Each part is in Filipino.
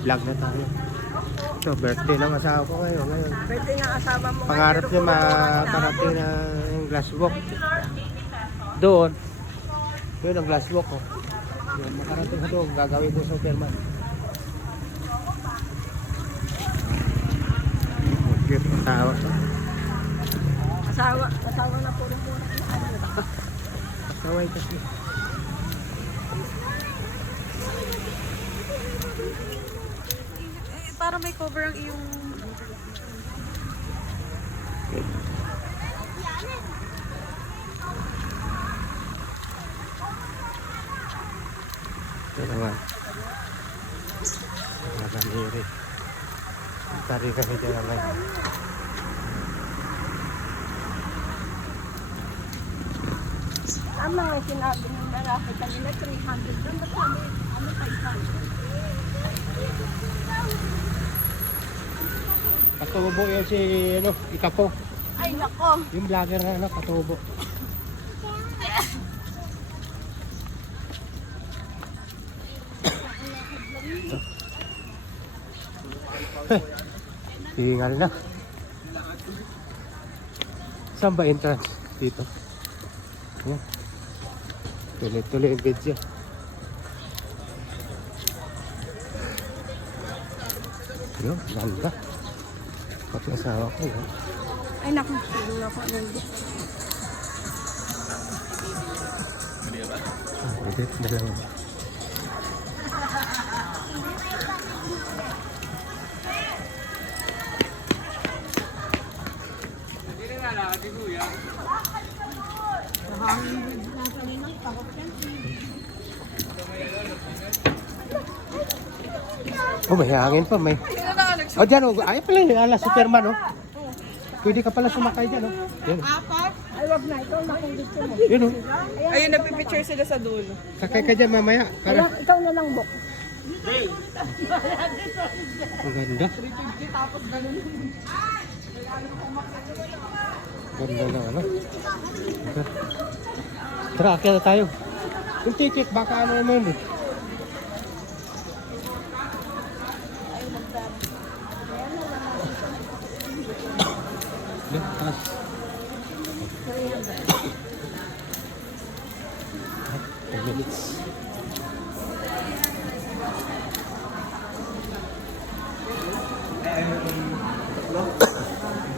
Vlog na tayo. So, birthday ng asawa ko ngayon. Birthday ng asawa mo. Pangarap niya makarating na yung glass walk. Doon. Yun ang glass walk ko. Yun, makarating ko doon. Gagawin ko sa Superman. Cute asawa ko. Asawa na puro-puro. Kaway kasi. Para may cover ang iyong... Ito naman. Nakamiri. Tari kami dyan naman. Tama nga sinabi ng lalaki kanina 300 doon. Ba't sabi, 500? Katubo yan si, Ikapo. Ay, nako. Yung vlogger na, katubo. Hingal na. Saan ba entrance? Dito. Yan. Tuloy-tuloy yung video. Yun, ganda. Pati asawa ko yun. Ay, naku. Siguro ako nandito. Pwede, dalawa. Oh, may hangin pa, may. Oh, dyan, oh. Ay, pala yung ala, Superman, oh. Pwede ka pala sumakay dyan, oh. Yan. Ay, wag na. Ikaw na kung gusto mo. Yun, oh. Ayun, nagpipicture sila sa dulo. Sakay ka dyan mamaya. Para. Ikaw na lang, Bok. Ang ganda. Ganda na, ano. Tara, akya na tayo. Yung ticket, baka ano naman, eh. Yan, taas. 10 minutes.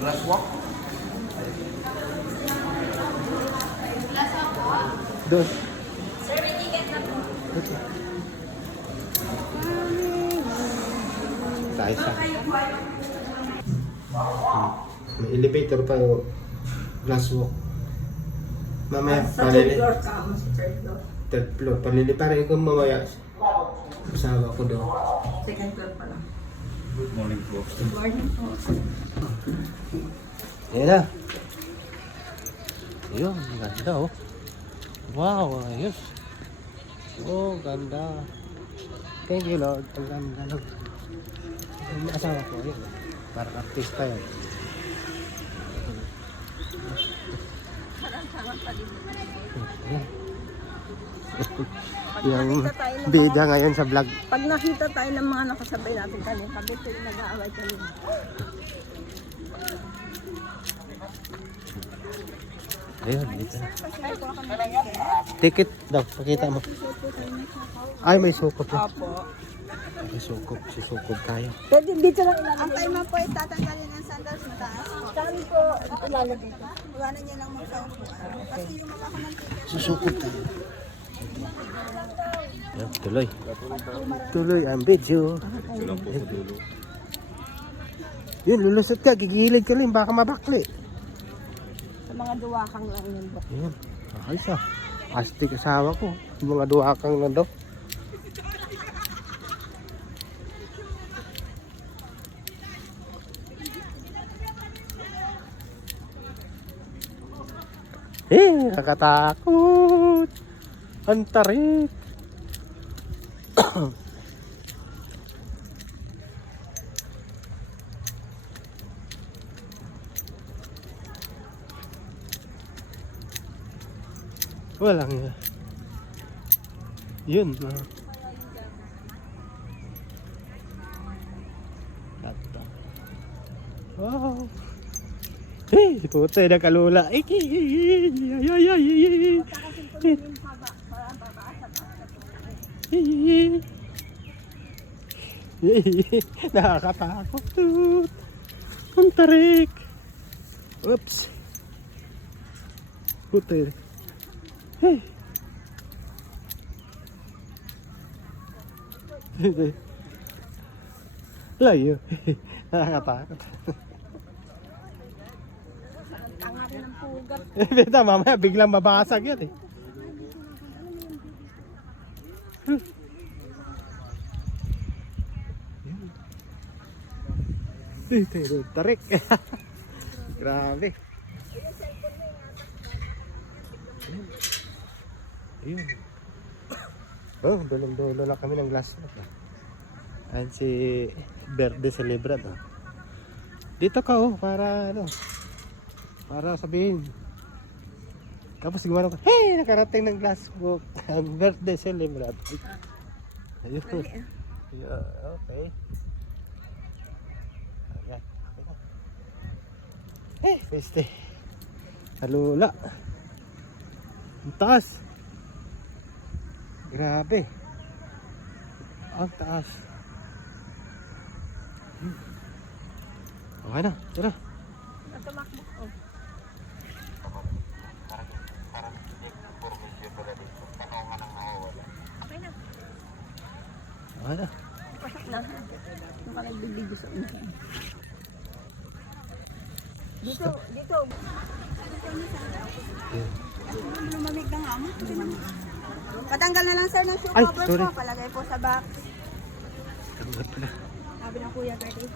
Glass walk? Doon. Tayo sa. May elevator pa yung glass walk. Mamaya, palili. Third floor. Paliliparin ko mamaya. Kasama ko doon. Second floor pa lang. Good morning po. Good morning po. Ayan na. Ayun, ganda oh. Wow, ayos. Oh, ganda. Thank you Lord. Ang ganda lang. Yung asawa ko, ayun. Parang artista yan. Yung bida ngayon sa vlog. Pag nakita tayo ng mga nakasabay natin kanina, sabi ko yung nag-aaway kanina. Ayun, dito na. Ticket daw, pakita mo. Ay, may sukot na. Apo. May sukot, si sukot tayo. Pwede dito lang Ang time mo po ay tatanggalin ang sandals mataas. Saan po ilalagay dito? Iwanan niya lang mo sa upuan. Kasi yung ako ng ticket. Susukot tayo. Yan, tuloy. Tuloy ang video. Yun, lulusot ka, gigilid ka rin, baka mabakli. Sa mga duwakang lang yun, Bok. Yan, ayos ah. Astig asawa ko. Yung mga duwakang na daw. Nakakatakot. Ang tarik. Walang yun. Wow. Hey, puta, nakalula. Ay, ay, ay, ay, ay, ay. Nakakatakot. Ang tarik. Oops. Puta. Hey. Layo. Nakakatakot. Tanga rin ng pugat. Beta, mamaya biglang mabasag yun eh. Tarik. Grabe. Ayun. Oh, dulong-dulo lang kami ng glass. Ayan si Verde Celebrant. Oh. Dito ka oh, para ano. Para sabihin. Tapos gumano ko, hey, nakarating ng glass book. Ang Verde Celebrant. Ayun. Yeah, okay. Ayan. Eh, peste. Halula. Ang taas. Grabe. Ang taas. Okay na, tara. Tumakbo. Oh. Okay na. Okay na. Pasok na. Yung ka nagbibigyo sa una. Dito, dito. Lumamig na nga mo. Patanggal na lang sir ng shoe Ay, cover sorry. po. Palagay po sa box. Tanggap na. Sabi ng kuya, Gertie.